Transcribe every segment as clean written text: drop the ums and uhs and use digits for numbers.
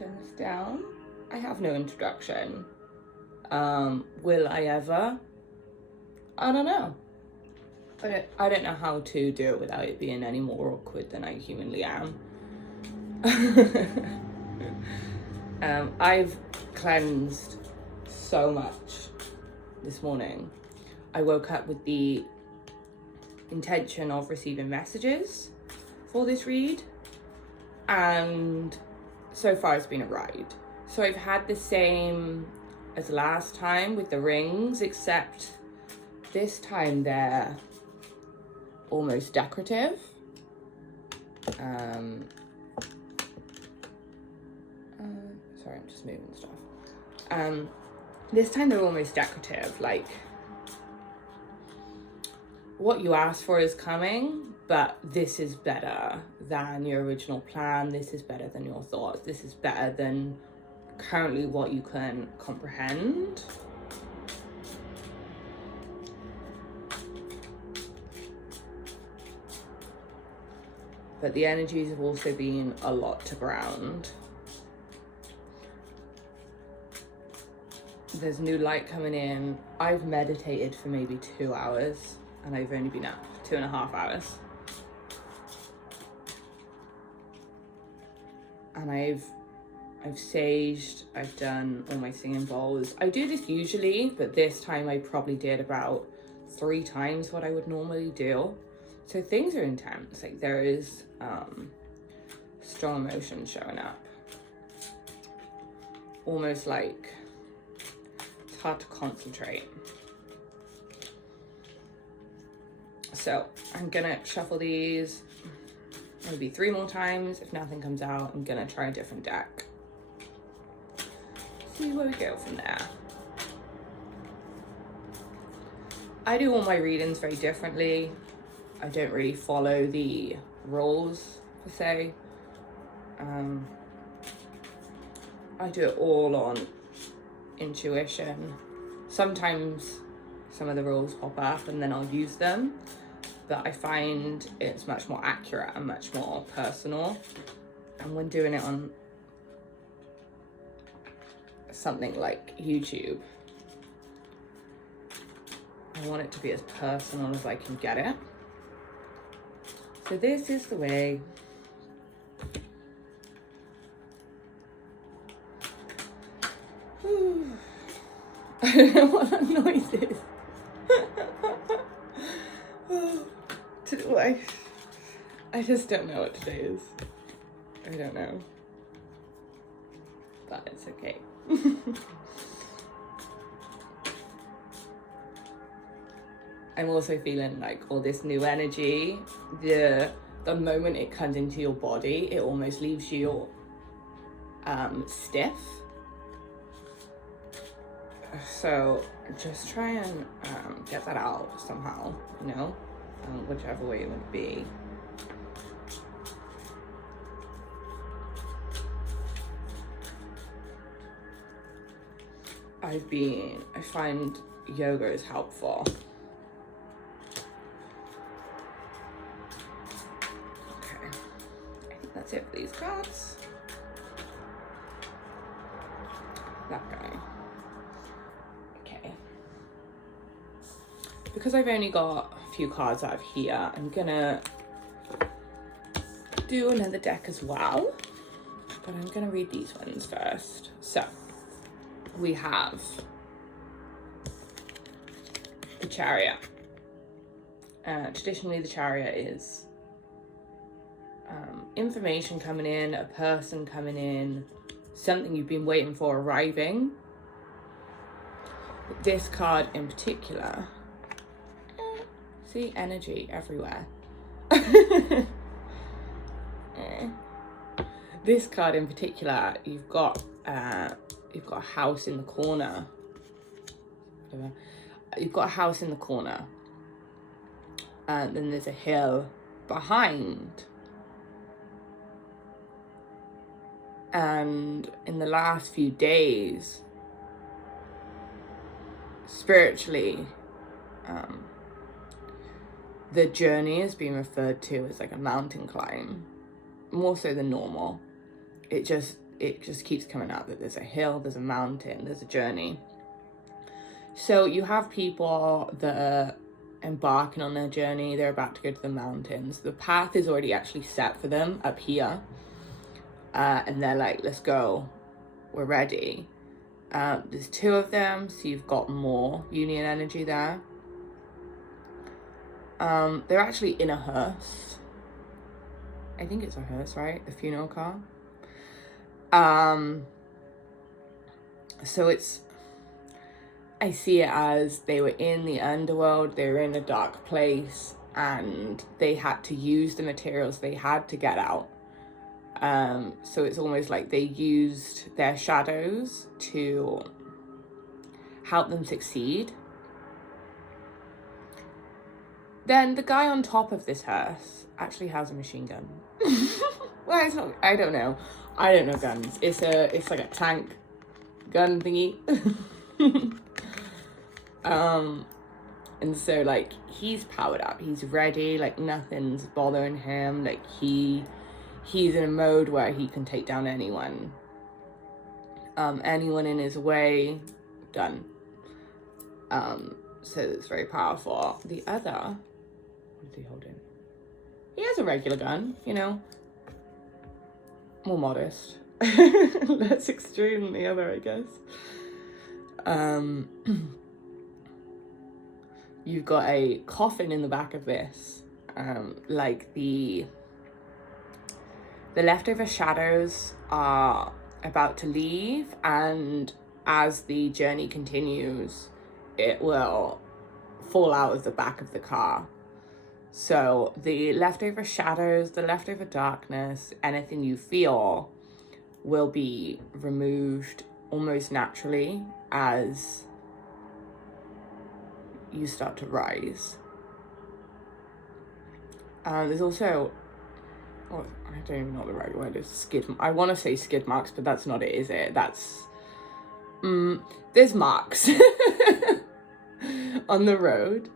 turn this down. I have no introduction. Will I ever? I don't know. I don't know how to do it without it being any more awkward than I humanly am. I've cleansed so much this morning. I woke up with the intention of receiving messages for this read, and so far it's been a ride. So I've had the same as last time with the rings, except this time they're almost decorative. Sorry, I'm just moving stuff. This time they're almost decorative, like what you asked for is coming, but this is better than your original plan. This is better than your thoughts. This is better than currently what you can comprehend. But the energies have also been a lot to ground. There's new light coming in. I've meditated for maybe 2 hours and I've only been up 2.5 hours. And I've saged, I've done all my singing bowls. I do this usually, but this time I probably did about 3 times what I would normally do. So things are intense, like there is strong emotion showing up. Almost like it's hard to concentrate. So I'm gonna shuffle these maybe 3 more times. If nothing comes out, I'm gonna try a different deck. See where we go from there. I do all my readings very differently. I don't really follow the rules per se. I do it all on intuition. Sometimes some of the rules pop up and then I'll use them, but I find it's much more accurate and much more personal. And when doing it on something like YouTube, I want it to be as personal as I can get it. So this is the way. I don't know what that noise is. I just don't know what today is. I don't know. But it's okay. I'm also feeling like all this new energy, the moment it comes into your body, it almost leaves you stiff. So just try and get that out somehow, you know, whichever way it would be. I find yoga is helpful. Okay, I think that's it for these cards. That guy. Okay. Because I've only got a few cards out of here, I'm gonna do another deck as well, but I'm gonna read these ones first. So we have the Chariot. Traditionally, the Chariot is information coming in, a person coming in, something you've been waiting for arriving. This card in particular, see, energy everywhere. This card in particular, you've got a house in the corner. You've got a house in the corner, and then there's a hill behind. And in the last few days, spiritually, the journey is being referred to as like a mountain climb, more so than normal. It just it just keeps coming out that there's a hill, there's a mountain, there's a journey. So you have people that are embarking on their journey. They're about to go to the mountains. The path is already actually set for them up here. And they're like, let's go. We're ready. There's 2 of them, so you've got more union energy there. They're actually in a hearse. I think it's a hearse, right? The funeral car. So I see it as they were in the underworld, they were in a dark place, and they had to use the materials they had to get out. So it's almost like they used their shadows to help them succeed. Then the guy on top of this hearse actually has a machine gun. Well, it's not, I don't know guns. It's like a tank gun thingy. And so like he's powered up, he's ready, like nothing's bothering him, like he's in a mode where he can take down anyone. Anyone in his way, done. So it's very powerful. The other, what is he holding? He has a regular gun, you know, more modest. Less extreme than the other, I guess. You've got a coffin in the back of this. Like the leftover shadows are about to leave, and as the journey continues, it will fall out of the back of the car. So the leftover shadows, the leftover darkness, anything you feel will be removed almost naturally as you start to rise. There's also, oh, I don't even know what the right word is, I want to say skid marks, but that's not it, is it? That's, there's marks on the road,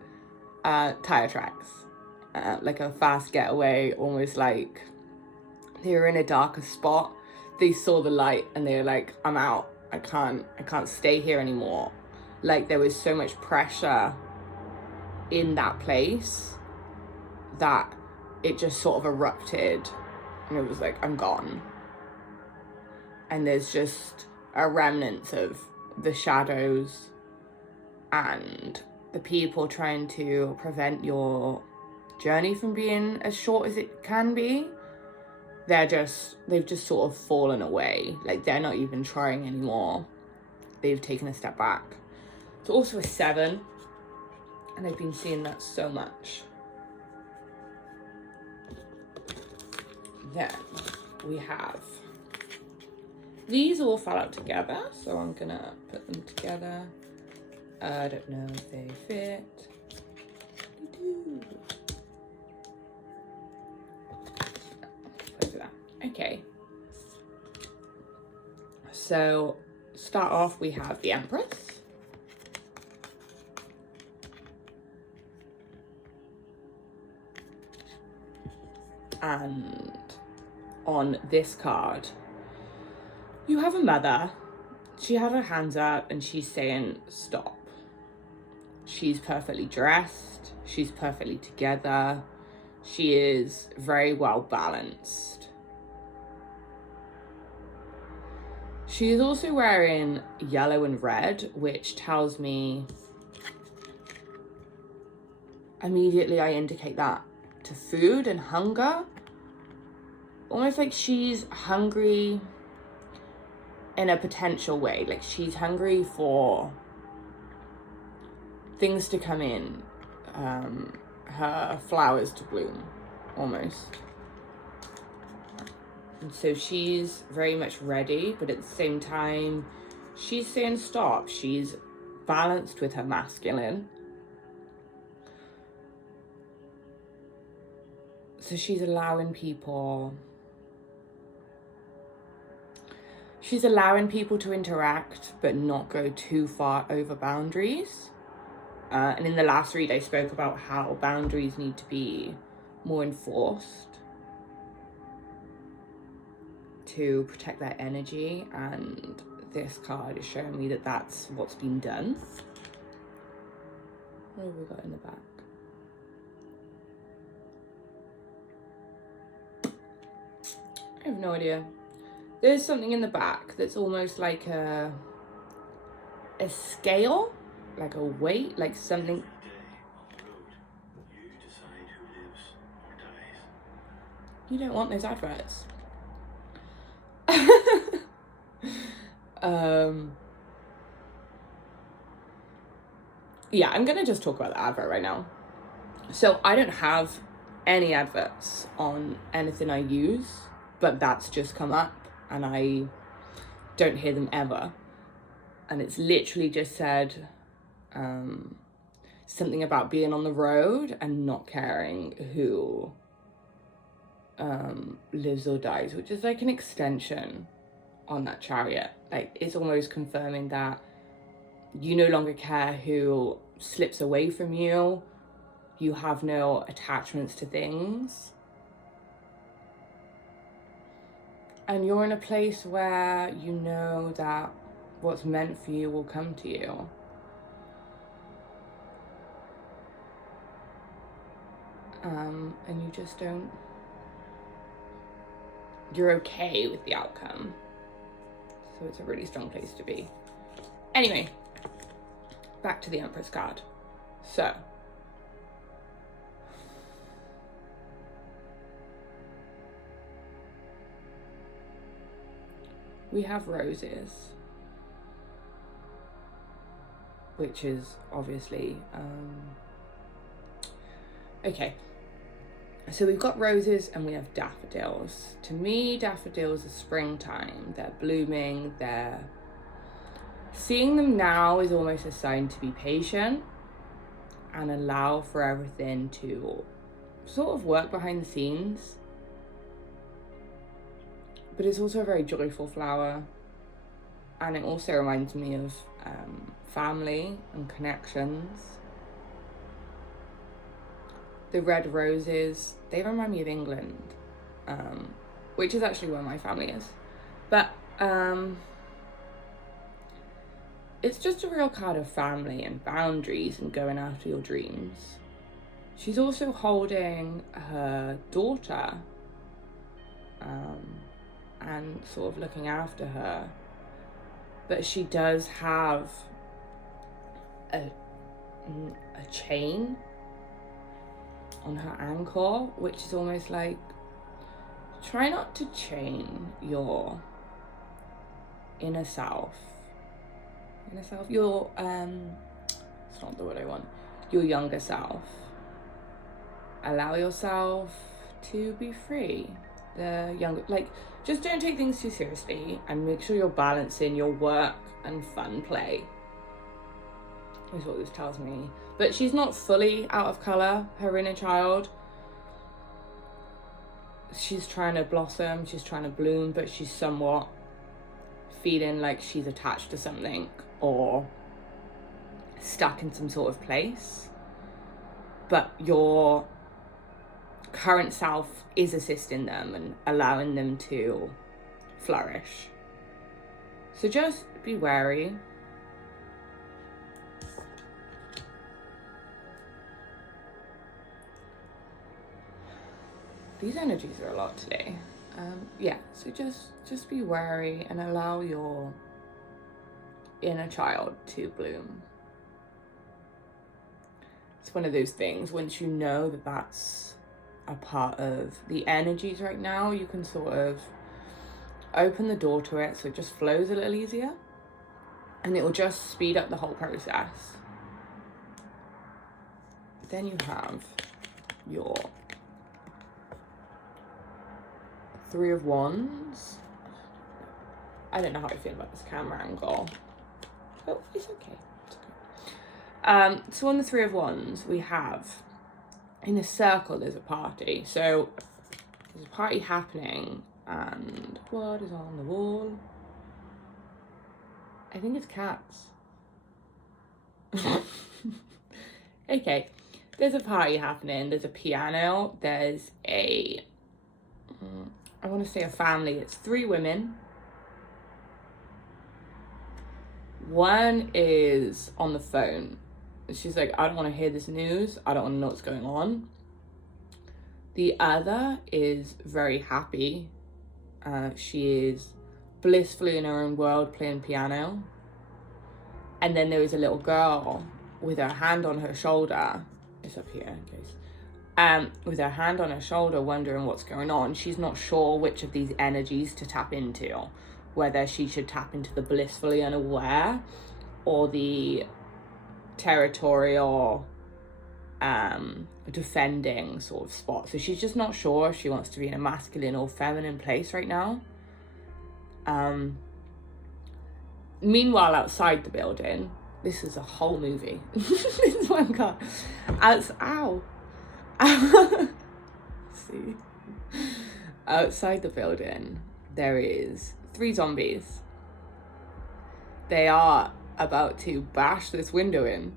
tire tracks, like a fast getaway, almost like they were in a darker spot. They saw the light and they were like, I'm out. I can't stay here anymore. Like there was so much pressure in that place that it just sort of erupted, and it was like, I'm gone. And there's just a remnant of the shadows and the people trying to prevent your journey from being as short as it can be. They've just sort of fallen away. Like they're not even trying anymore. They've taken a step back. It's also a 7, and I've been seeing that so much. Then we have, these all fell out together, so I'm gonna put them together. I don't know if they fit. They do. Look at that. Okay. So start off, we have the Empress. And on this card, you have a mother. She has her hands up and she's saying, stop. She's perfectly dressed. She's perfectly together. She is very well balanced. She is also wearing yellow and red, which tells me immediately I indicate that to food and hunger. Almost like she's hungry in a potential way. Like she's hungry for things to come in, her flowers to bloom, almost. And so she's very much ready, but at the same time, she's saying stop. She's balanced with her masculine. So she's allowing people to interact, but not go too far over boundaries. And in the last read, I spoke about how boundaries need to be more enforced to protect their energy, and this card is showing me that that's what's been done. What have we got in the back? I have no idea. There's something in the back that's almost like a scale, like a weight, like something. You don't want those adverts. Yeah, I'm gonna just talk about the advert right now. So I don't have any adverts on anything I use, but that's just come up and I don't hear them ever. And it's literally just said something about being on the road and not caring who lives or dies, which is like an extension on that chariot. Like, it's almost confirming that you no longer care who slips away from you. You have no attachments to things. And you're in a place where you know that what's meant for you will come to you. And you just don't, you're okay with the outcome. So it's a really strong place to be. Anyway, back to the Empress card. So, we have roses, which is obviously, okay. So we've got roses and we have daffodils. To me, daffodils are springtime. They're blooming, seeing them now is almost a sign to be patient and allow for everything to sort of work behind the scenes. But it's also a very joyful flower, and it also reminds me of family and connections. The red roses, they remind me of England, which is actually where my family is. But it's just a real card of family and boundaries and going after your dreams. She's also holding her daughter and sort of looking after her. But she does have a chain on her ankle, which is almost like, try not to chain your inner self, your it's not the word I want, your younger self. Allow yourself to be free. The younger, like, just don't take things too seriously and make sure you're balancing your work and fun play, is what this tells me. But she's not fully out of colour, her inner child. She's trying to blossom, she's trying to bloom, but she's somewhat feeling like she's attached to something or stuck in some sort of place. But your current self is assisting them and allowing them to flourish. So just be wary. These energies are a lot today. Yeah, so just be wary and allow your inner child to bloom. It's one of those things, once you know that that's a part of the energies right now, you can sort of open the door to it so it just flows a little easier, and it will just speed up the whole process. Then you have your Three of Wands. I don't know how I feel about this camera angle. Oh, it's okay. It's okay. So on the Three of Wands, we have, in a circle, there's a party. So there's a party happening, and what is on the wall? I think it's cats. Okay, there's a party happening. There's a piano. There's a, I want to say a family. It's 3 women. One is on the phone. She's like, I don't want to hear this news. I don't want to know what's going on. The other is very happy. She is blissfully in her own world playing piano. And then there is a little girl with her hand on her shoulder. It's up here in case. With her hand on her shoulder, wondering what's going on. She's not sure which of these energies to tap into. Whether she should tap into the blissfully unaware or the territorial, defending sort of spot. So she's just not sure if she wants to be in a masculine or feminine place right now. Meanwhile, outside the building, this is a whole movie. This is one car. Ow. See. Outside the building, there is 3 zombies. They are about to bash this window in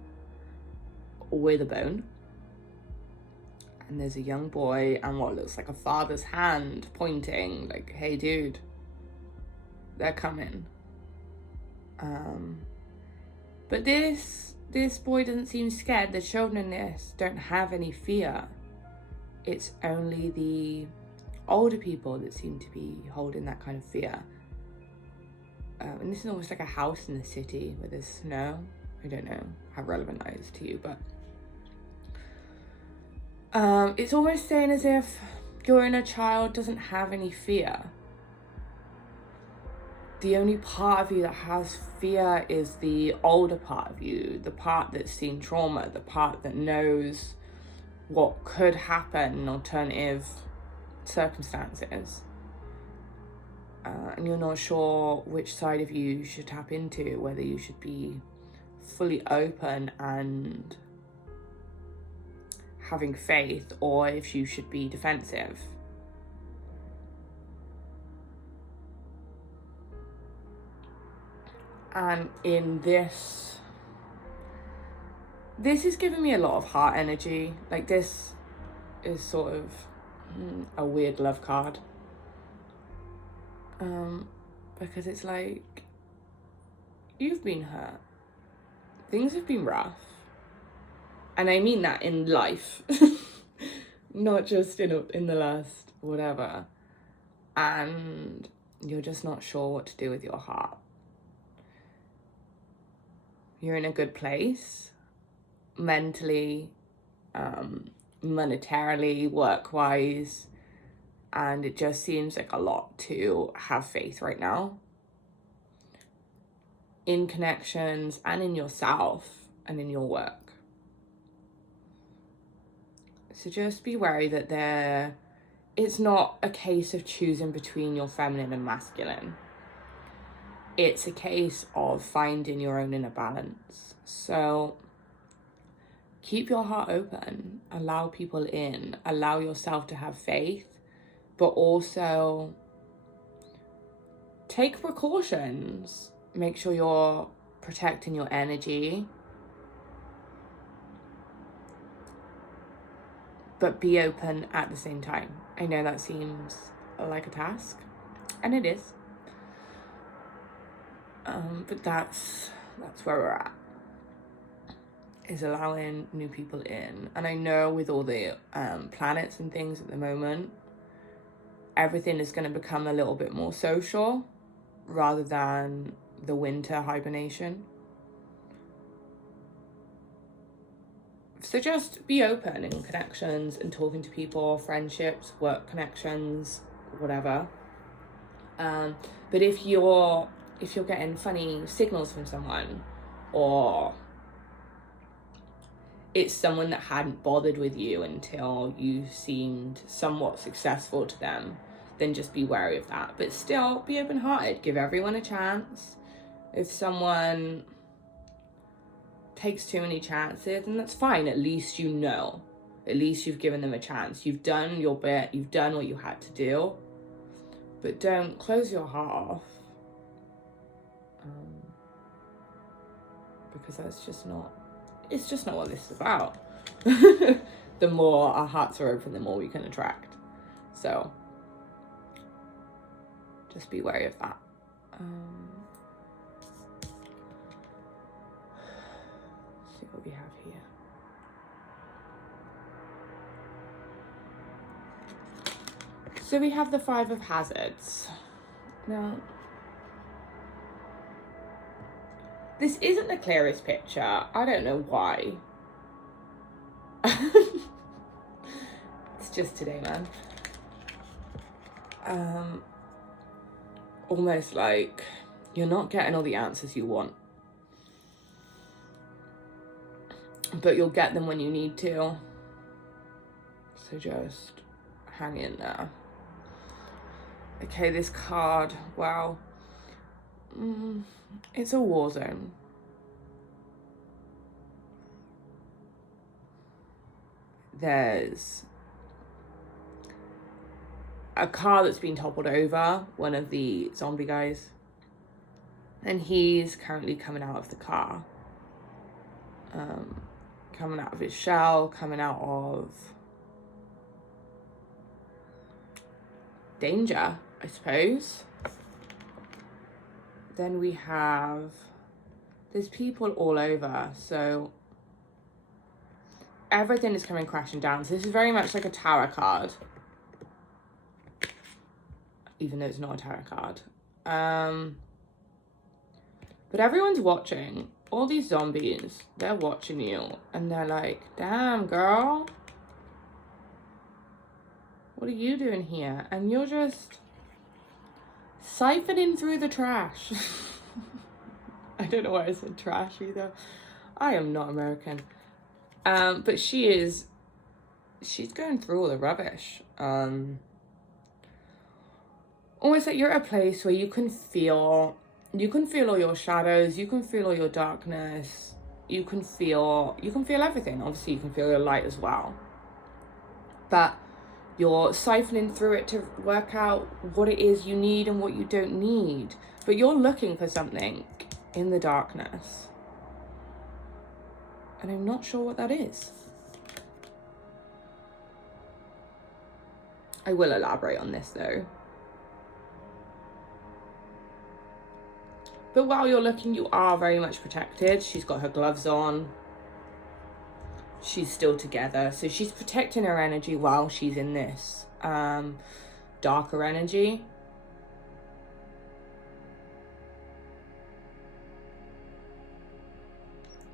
with a bone. And there's a young boy and what looks like a father's hand pointing, like, hey dude, they're coming. But this boy doesn't seem scared. The children in this don't have any fear. It's only the older people that seem to be holding that kind of fear. And this is almost like a house in the city where there's snow. I don't know how relevant that is to you, but it's almost saying as if your inner child doesn't have any fear. The only part of you that has fear is the older part of you, the part that's seen trauma, the part that knows what could happen in alternative circumstances. And you're not sure which side of you should tap into, whether you should be fully open and having faith, or if you should be defensive. And in this is giving me a lot of heart energy. Like, this is sort of a weird love card. Because it's like, you've been hurt. Things have been rough. And I mean that in life. Not just in the last whatever. And you're just not sure what to do with your heart. You're in a good place. Mentally, monetarily, work-wise. And it just seems like a lot to have faith right now. In connections and in yourself and in your work. So just be wary that it's not a case of choosing between your feminine and masculine. It's a case of finding your own inner balance. So keep your heart open, allow people in, allow yourself to have faith, but also take precautions. Make sure you're protecting your energy, but be open at the same time. I know that seems like a task, and it is. But that's where we're at, is allowing new people in. And I know with all the planets and things at the moment, everything is going to become a little bit more social rather than the winter hibernation. So just be open in connections and talking to people, friendships, work connections, whatever. But if you're getting funny signals from someone, or it's someone that hadn't bothered with you until you seemed somewhat successful to them, then just be wary of that. But still, be open-hearted. Give everyone a chance. If someone takes too many chances, then that's fine. At least you know. At least you've given them a chance. You've done your bit. You've done what you had to do. But don't close your heart off. Because that's just not... It's just not what this is about. The more our hearts are open, the more we can attract. So Just be wary of that. Let's see what we have here. So we have the Five of Hazards. Now, this isn't the clearest picture. I don't know why. It's just today, man. Almost like you're not getting all the answers you want, but you'll get them when you need to. So just hang in there. Okay, this card, wow. It's a war zone. There's a car that's been toppled over, one of the zombie guys, and he's currently coming out of the car, coming out of his shell, coming out of danger, I suppose. Then we have, there's people all over, so everything is coming crashing down. So this is very much like a tower card, even though it's not a tarot card. But everyone's watching. All these zombies, they're watching you, and they're like, damn, girl, what are you doing here? And you're just siphoning through the trash. I don't know why I said trash either. I am not American. But she's going through all the rubbish. Almost like you're at a place where you can feel all your shadows, you can feel all your darkness, you can feel everything. Obviously you can feel your light as well. But you're siphoning through it to work out what it is you need and what you don't need. But you're looking for something in the darkness. And I'm not sure what that is. I will elaborate on this though. But while you're looking, you are very much protected. She's got her gloves on. She's still together. So she's protecting her energy while she's in this darker energy.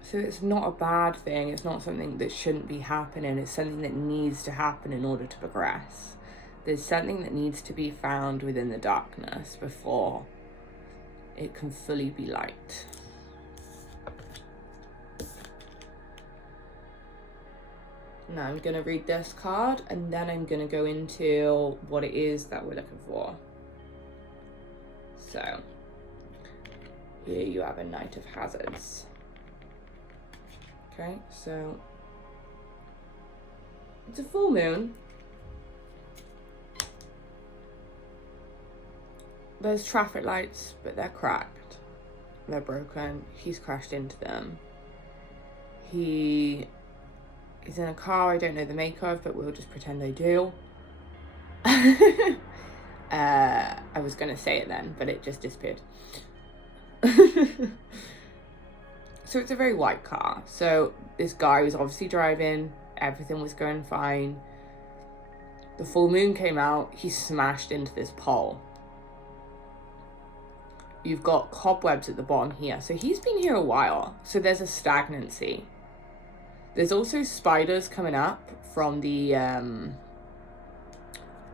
So it's not a bad thing. It's not something that shouldn't be happening. It's something that needs to happen in order to progress. There's something that needs to be found within the darkness before it can fully be light. Now I'm going to read this card and then I'm going to go into what it is that we're looking for. So here you have a Knight of Hazards. Okay, so it's a full moon. There's traffic lights, but they're cracked. They're broken. He's crashed into them. He is in a car I don't know the make of, but we'll just pretend I do. I was going to say it then, but it just disappeared. So it's a very white car. So this guy was obviously driving. Everything was going fine. The full moon came out. He smashed into this pole. You've got cobwebs at the bottom here. So he's been here a while. So there's a stagnancy. There's also spiders coming up from the... I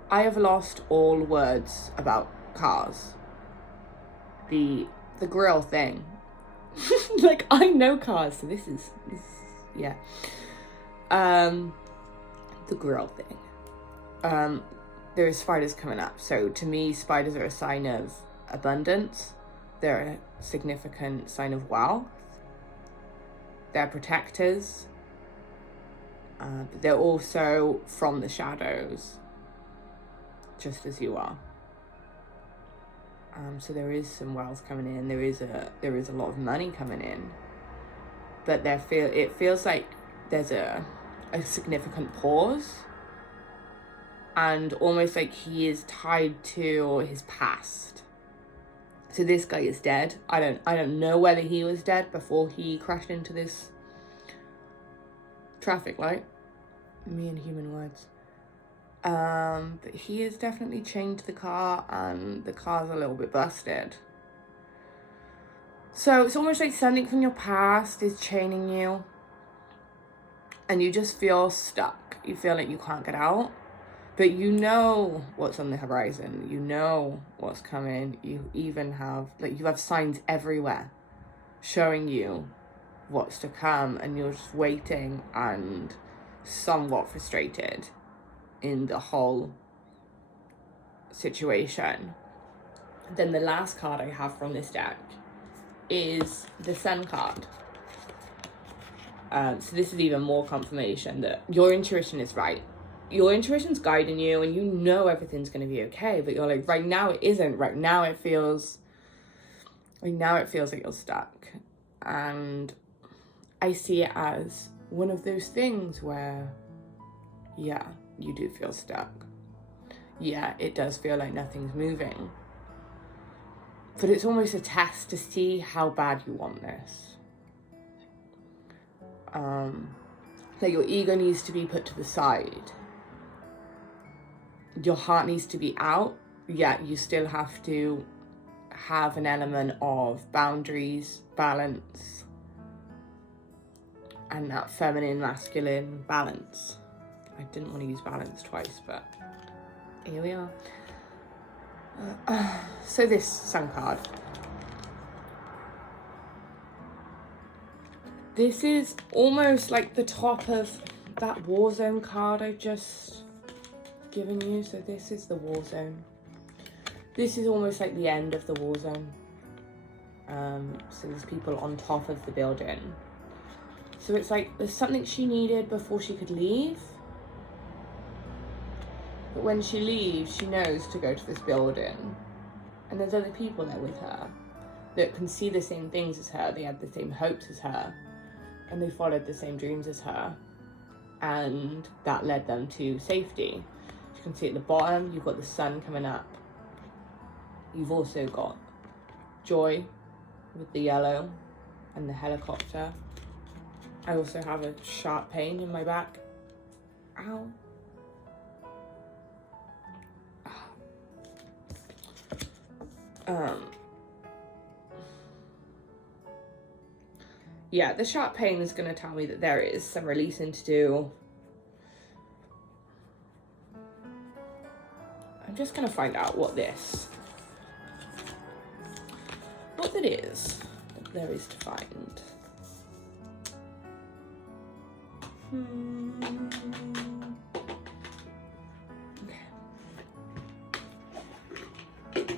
have lost all words about cars. The grill thing. Like, I know cars, so this is yeah. The grill thing. There are spiders coming up. So to me, spiders are a sign of abundance. They're a significant sign of wealth. They're protectors. But they're also from the shadows, just as you are. So there is some wealth coming in. There is a lot of money coming in. But it feels like there's a significant pause. and almost like he is tied to his past. So this guy is dead. I don't know whether he was dead before he crashed into this traffic light. Me and human words. But he is definitely chained to the car, and the car's a little bit busted. So it's almost like something from your past is chaining you, and you just feel stuck. You feel like you can't get out, but you know what's on the horizon. You know what's coming. You even have, you have signs everywhere showing you what's to come, and you're just waiting and somewhat frustrated in the whole situation. Then the last card I have from this deck is the Sun card. So this is even more confirmation that your intuition is right. Your intuition's guiding you, and you know everything's going to be okay, but you're like, right now it isn't. Right now it feels like you're stuck. And I see it as one of those things where, yeah, you do feel stuck. Yeah, it does feel like nothing's moving. But it's almost a test to see how bad you want this. Like your ego needs to be put to the side. Your heart needs to be out. Yeah, you still have to have an element of boundaries, balance, and that feminine, masculine balance. I didn't want to use balance twice, but here we are. So this Sun card. This is almost like the top of that War Zone card I've just given you. So this is the War Zone. This is almost like the end of the War Zone. So there's people on top of the building. So it's like there's something she needed before she could leave. But when she leaves, she knows to go to this building. And there's other people there with her that can see the same things as her. They had the same hopes as her. And they followed the same dreams as her. And that led them to safety. You can see at the bottom, you've got the sun coming up. You've also got Joy with the yellow and the helicopter. I also have a sharp pain in my back. Ow. Yeah, the sharp pain is going to tell me that there is some releasing to do. I'm just going to find out what it is that there is to find. Okay.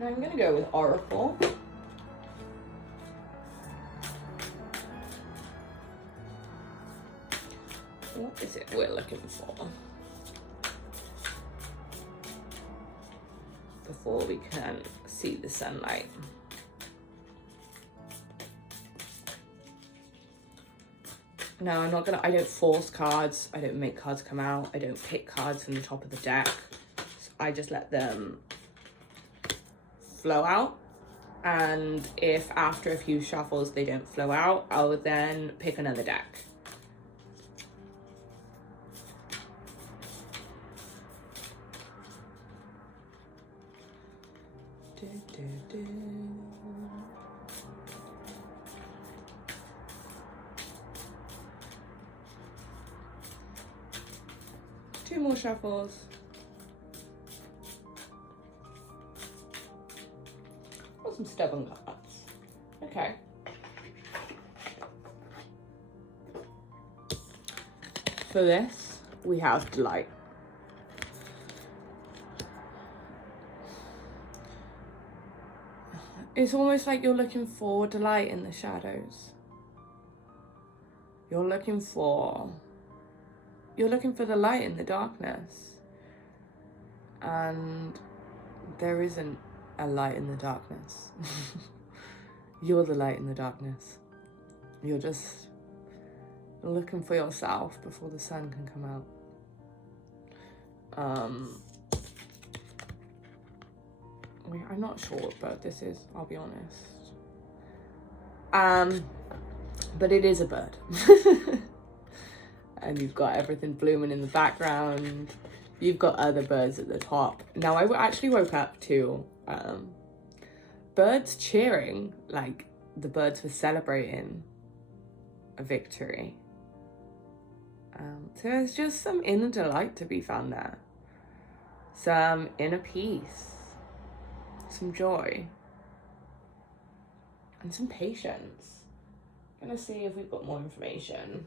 Now I'm going to go with Oracle. What is it we're looking for before we can see the sunlight? No, I don't force cards. I don't make cards come out. I don't pick cards from the top of the deck. So I just let them flow out. And if after a few shuffles they don't flow out, I'll then pick another deck. Two more shuffles. Oh, some stubborn cards. Okay. For this, we have Delight. It's almost like you're looking for delight in the shadows. You're looking for the light in the darkness. And there isn't a light in the darkness. You're the light in the darkness. You're just looking for yourself before the sun can come out. I'm not sure what bird this is, I'll be honest. But it is a bird. And you've got everything blooming in the background. You've got other birds at the top. Now, I actually woke up to birds cheering, like the birds were celebrating a victory. So there's just some inner delight to be found there. Some inner peace. Some joy. And some patience. I'm gonna see if we've got more information.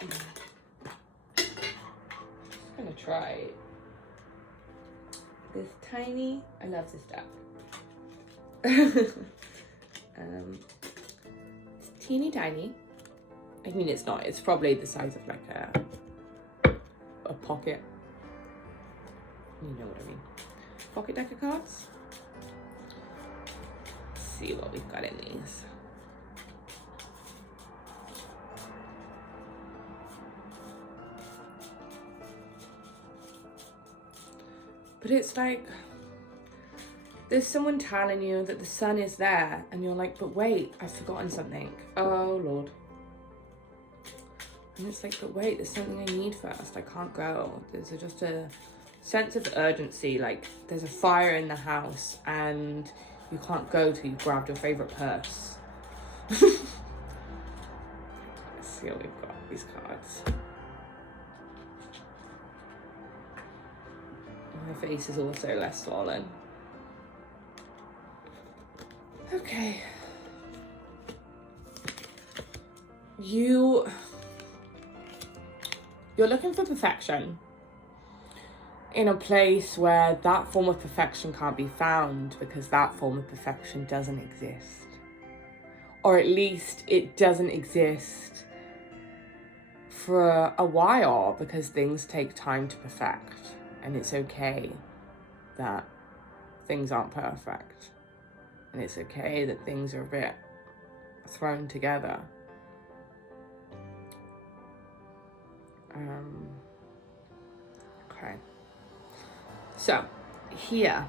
Just gonna try this tiny, I love this duck. It's teeny tiny. I mean, it's not, it's probably the size of like a pocket. You know what I mean. Pocket deck of cards. Let's see what we've got in these. But it's like, there's someone telling you that the sun is there, and you're like, but wait, I've forgotten something. Oh, Lord. And it's like, but wait, there's something I need first. I can't go. There's just a sense of urgency, like there's a fire in the house, and you can't go till you grabbed your favorite purse. Let's see what we've got, these cards. My face is also less swollen. Okay. You're looking for perfection in a place where that form of perfection can't be found, because that form of perfection doesn't exist. Or at least it doesn't exist for a while, because things take time to perfect. And it's okay that things aren't perfect. And it's okay that things are a bit thrown together. Okay. So, here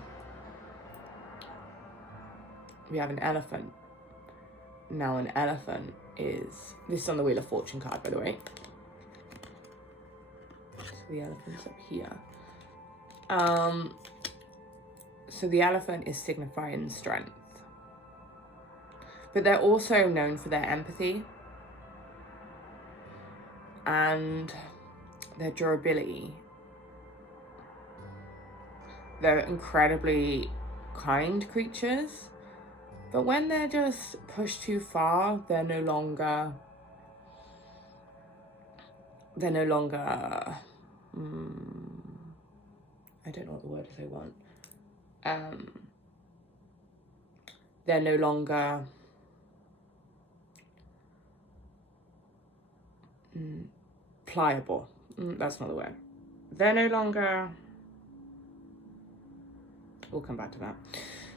we have an elephant. Now, an elephant is... This is on the Wheel of Fortune card, by the way. So the elephant's up here. So the elephant is signifying strength. But they're also known for their empathy and their durability. They're incredibly kind creatures, but when they're just pushed too far, they're no longer I don't know what the word is I want. They're no longer pliable. That's not the word. They're no longer... We'll come back to that.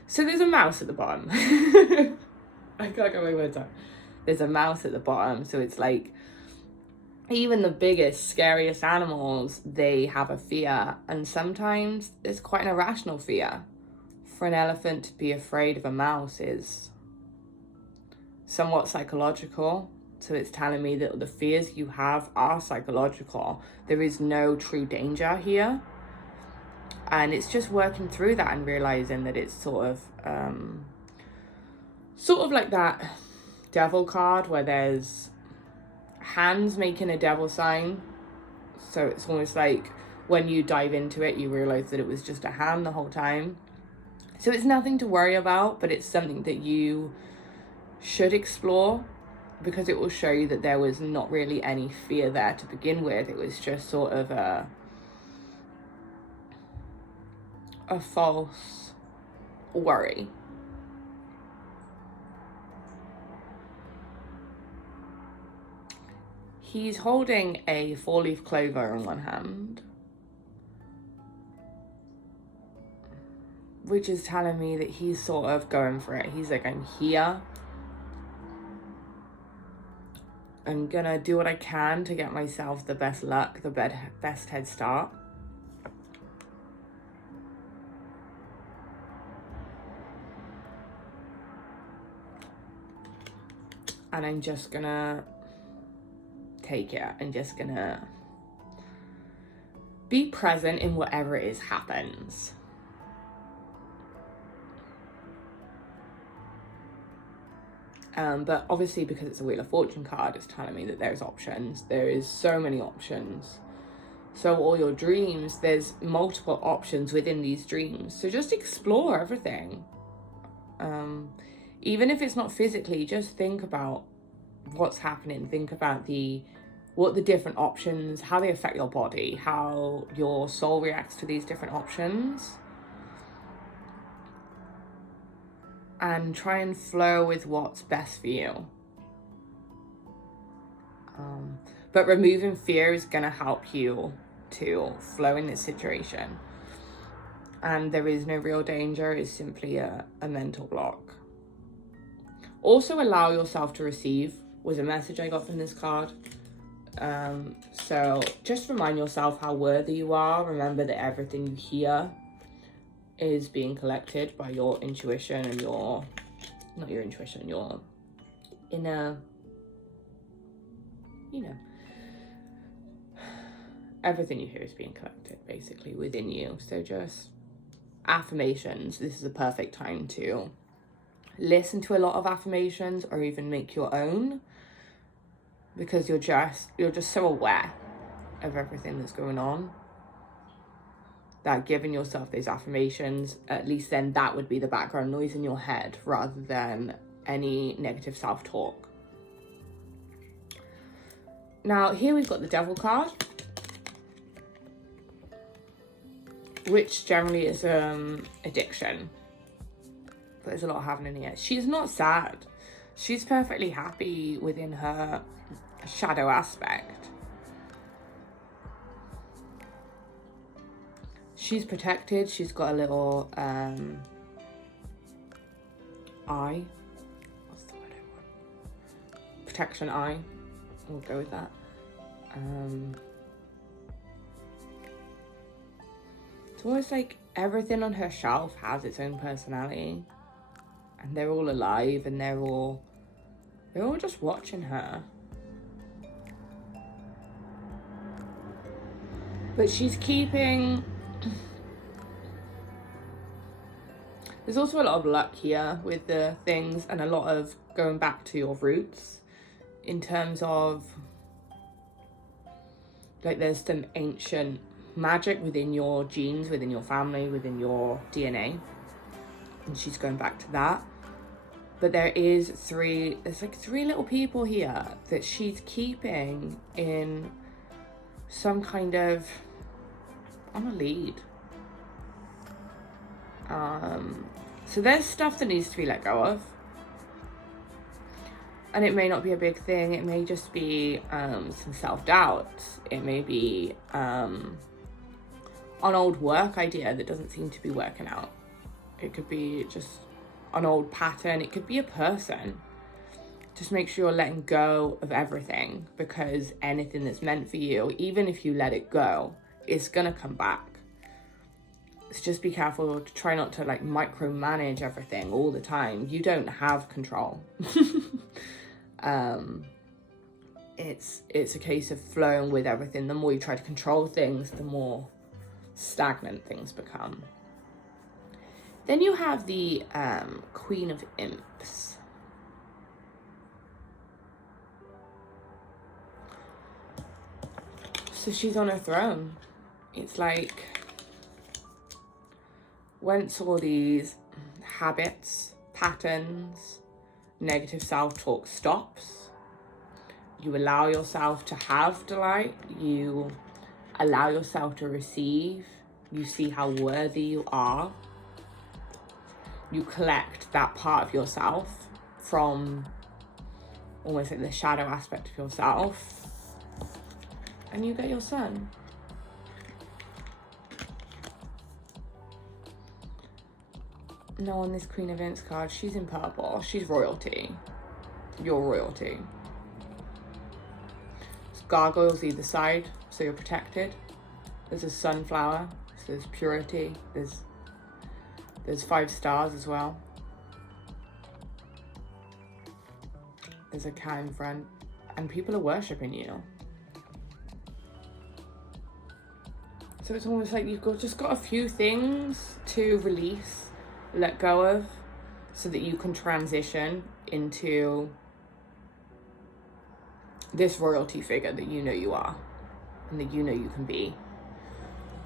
So there's a mouse at the bottom. I can't get my words out. There's a mouse at the bottom, so it's like even the biggest, scariest animals, they have a fear, and sometimes it's quite an irrational fear. For an elephant to be afraid of a mouse is somewhat psychological, so it's telling me that the fears you have are psychological. There is no true danger here, and it's just working through that and realizing that it's sort of like that devil card where there's hands making a devil sign. So it's almost like when you dive into it, you realize that it was just a hand the whole time. So it's nothing to worry about, but it's something that you should explore, because it will show you that there was not really any fear there to begin with. It was just sort of a false worry. He's holding a 4-leaf clover in one hand, which is telling me that he's sort of going for it. He's like, I'm here. I'm gonna do what I can to get myself the best luck, the best head start. And I'm just gonna take it. I'm just gonna be present in whatever it is happens. But obviously, because it's a Wheel of Fortune card, it's telling me that there's options. There is so many options. So all your dreams, there's multiple options within these dreams. So just explore everything. Even if it's not physically, just think about what's happening. Think about what the different options, how they affect your body, how your soul reacts to these different options. And try and flow with what's best for you. But removing fear is going to help you to flow in this situation. And there is no real danger. It's simply a mental block. Also allow yourself to receive was a message I got from this card. So just remind yourself how worthy you are. Remember that everything you hear is being collected by your intuition and your inner, everything you hear is being collected basically within you. So just affirmations. This is a perfect time to listen to a lot of affirmations or even make your own, because you're just so aware of everything that's going on that giving yourself those affirmations, at least then that would be the background noise in your head rather than any negative self-talk. Now here we've got the Devil card, which generally is addiction. But there's a lot happening here. She's not sad. She's perfectly happy within her shadow aspect. She's protected. She's got a little eye. What's the word I want? Protection eye. We'll go with that. It's almost like everything on her shelf has its own personality. And they're all alive and they're all just watching her. But she's keeping... There's also a lot of luck here with the things and a lot of going back to your roots in terms of, like, there's some ancient magic within your genes, within your family, within your DNA. And she's going back to that. But there's like three little people here that she's keeping in some kind of, on a lead. So there's stuff that needs to be let go of. And it may not be a big thing. It may just be some self-doubt. It may be an old work idea that doesn't seem to be working out. It could be just an old pattern. It could be a person. Just make sure you're letting go of everything, because anything that's meant for you, even if you let it go, it's gonna come back. So just be careful to try not to like micromanage everything all the time. You don't have control. It's a case of flowing with everything. The more you try to control things, the more stagnant things become. Then you have the Queen of Imps. So she's on her throne. It's like, once all these habits, patterns, negative self-talk stops, you allow yourself to have delight, you allow yourself to receive, you see how worthy you are, you collect that part of yourself from almost like the shadow aspect of yourself, and you get your sun. Now on this Queen of Imps card, she's in purple. She's royalty. You're royalty. gargoyles either side, so you're protected. There's a sunflower, so there's purity. There's 5 stars as well. There's a cat in front, and people are worshipping you. So it's almost like you've just got a few things to release, let go of, so that you can transition into this royalty figure that you know you are and that you know you can be.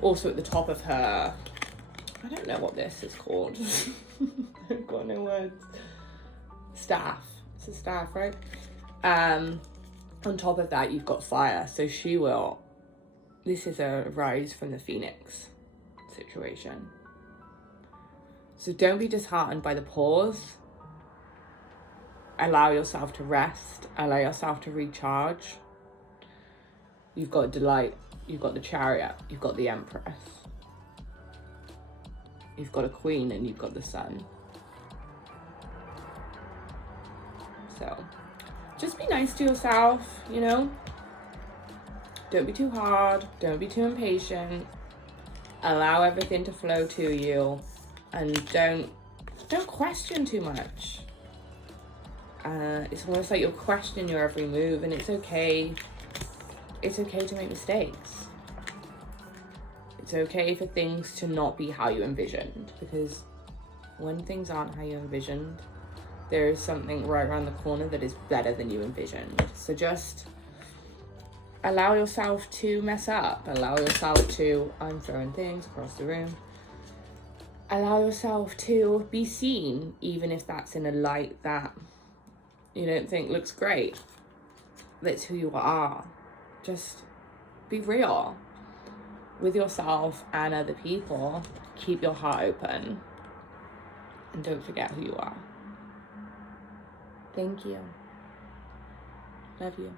Also at the top of her, I don't know what this is called. I've got no words. Staff. It's a staff, right? On top of that, you've got fire. So she will, this is a rise from the phoenix situation. So don't be disheartened by the pause. Allow yourself to rest. Allow yourself to recharge. You've got delight. You've got the Chariot. You've got the Empress. You've got a Queen and you've got the Sun. So just be nice to yourself, you know? Don't be too hard. Don't be too impatient. Allow everything to flow to you. And don't question too much. It's almost like you're questioning your every move, and it's okay. It's okay to make mistakes. It's okay for things to not be how you envisioned, because when things aren't how you envisioned, there is something right around the corner that is better than you envisioned. So just allow yourself to mess up. Allow yourself to, I'm throwing things across the room. Allow yourself to be seen, even if that's in a light that you don't think looks great. That's who you are. Just be real with yourself and other people. Keep your heart open. And don't forget who you are. Thank you. Love you.